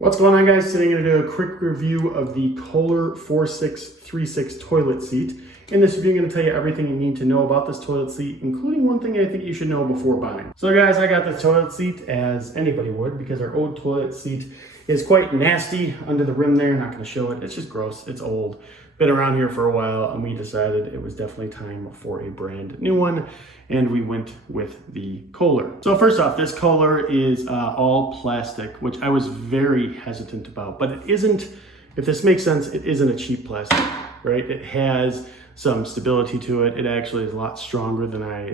What's going on, guys? Today I'm going to do a quick review of the KOHLER 4636 toilet seat. In this review, I'm going to tell you everything you need to know about this toilet seat, including one thing I think you should know before buying. So guys, I got this toilet seat as anybody would because our old toilet seat is quite nasty under the rim there. Not going to show it. It's just gross. It's old. Been around here for a while, and we decided it was definitely time for a brand new one, and we went with the KOHLER. So first off, this KOHLER is all plastic, which I was very hesitant about, but it isn't, if this makes sense, it isn't a cheap plastic, right? It has some stability to it. It actually is a lot stronger than I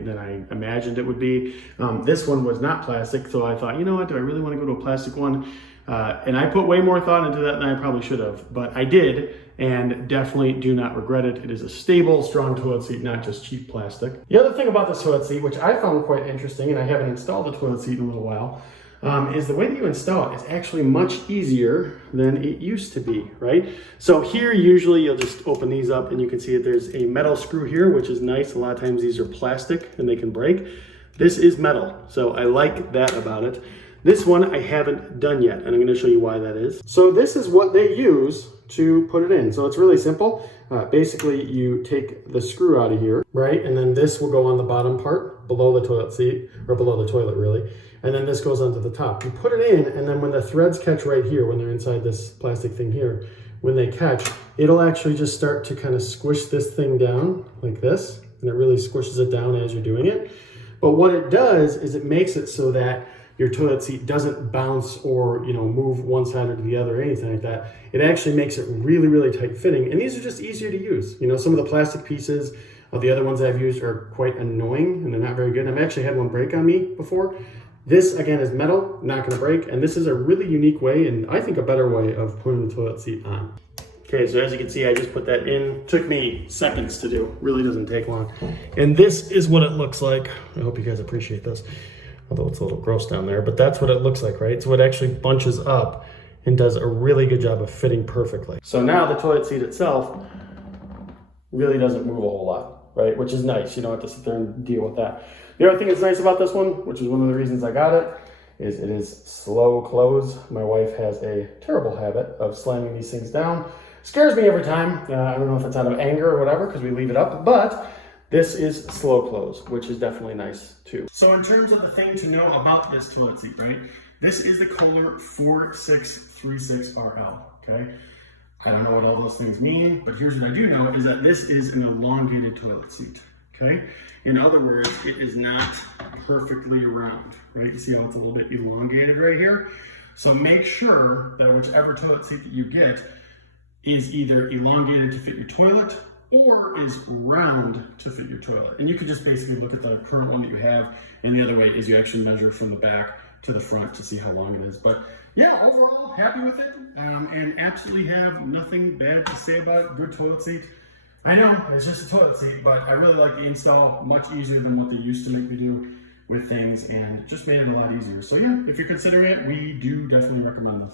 imagined it would be. This one was not plastic, so I thought, you know what, do I really want to go to a plastic one? And I put way more thought into that than I probably should have, but I did, and definitely do not regret it. It is a stable, strong toilet seat, not just cheap plastic. The other thing about this toilet seat, which I found quite interesting, and I haven't installed the toilet seat in a little while, is the way that you install it is actually much easier than it used to be, right? So here, usually you'll just open these up and you can see that there's a metal screw here, which is nice. A lot of times these are plastic and they can break. This is metal, so I like that about it. This one I haven't done yet, and I'm going to show you why that is. So this is what they use to put it in. So it's really simple. Basically, you take the screw out of here, right? And then this will go on the bottom part, below the toilet seat, or below the toilet really. And then this goes onto the top. You put it in, and then when the threads catch right here, when they're inside this plastic thing here, when they catch, it'll actually just start to kind of squish this thing down like this. And it really squishes it down as you're doing it. But what it does is it makes it so that your toilet seat doesn't bounce or, move one side or to the other or anything like that. It actually makes it really, really tight fitting. And these are just easier to use. Some of the plastic pieces of the other ones I've used are quite annoying and they're not very good. I've actually had one break on me before. This, again, is metal, not gonna break. And this is a really unique way, and I think a better way of putting the toilet seat on. Okay, so as you can see, I just put that in. Took me seconds to do. Really doesn't take long. And this is what it looks like. I hope you guys appreciate this. Although it's a little gross down there, but that's what it looks like, right? So it actually bunches up and does a really good job of fitting perfectly. So now the toilet seat itself really doesn't move a whole lot, right? Which is nice. You don't have to sit there and deal with that. The other thing that's nice about this one, which is one of the reasons I got it, is it is slow close. My wife has a terrible habit of slamming these things down. Scares me every time. I don't know if it's out of anger or whatever, because we leave it up, but this is slow close, which is definitely nice too. So in terms of the thing to know about this toilet seat, right? This is the KOHLER 4636RL, okay? I don't know what all those things mean, but here's what I do know is that this is an elongated toilet seat, okay? In other words, it is not perfectly round, right? You see how it's a little bit elongated right here? So make sure that whichever toilet seat that you get is either elongated to fit your toilet or is round to fit your toilet. And you can just basically look at the current one that you have, and the other way is you actually measure from the back to the front to see how long it is. But yeah, overall, happy with it, and absolutely have nothing bad to say about it. Good toilet seat. I know, it's just a toilet seat, but I really like the install, much easier than what they used to make me do with things, and just made it a lot easier. So yeah, if you're considering it, we do definitely recommend this.